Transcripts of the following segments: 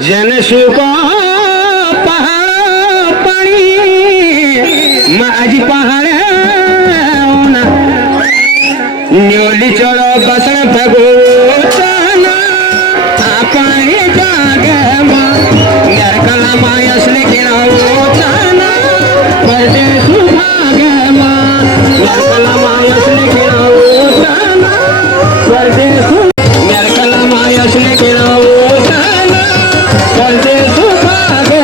जनसुको पहाड़ पानी माझी पहाड़ न्योली चढ़ो बसन भगो पानी जागे यार कला मायसले गिराओ चाना परदेश भागे यार कला मायसले गिराओ चाना परदेश यार कला मायसले गिराओ चाना परदेश भागे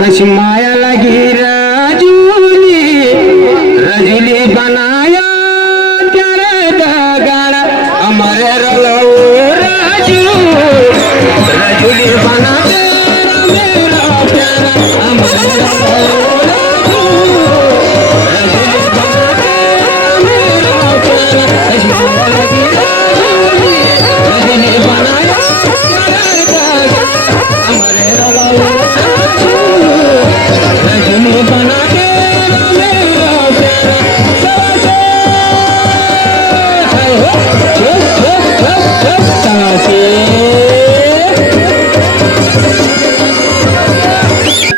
कश माया लगी रजूली रजूली बनाया तेरे दगाड़ा हमारे रलो रजू रजूली बना तेरा मेरा प्यारा हमारे रलो रजू रजूली बना तेरा मेरा प्यारा कश माया लगी रजूली रजूली बनाया तेरे दगाड़ा हमारे रलो रजनी बना के मेरा प्यारा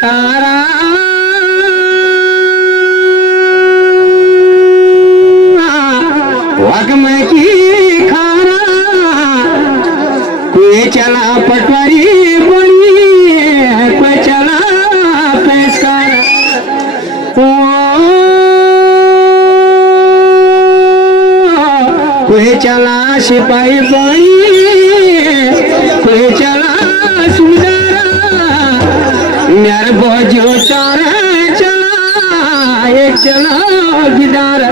तारा वगम की खाना कोई चला पटवारी बनी कोई चला कोई चला सिपाही बनी कोई चला सुंदरा मेरे बोझो चारा चला एक चला गिदारा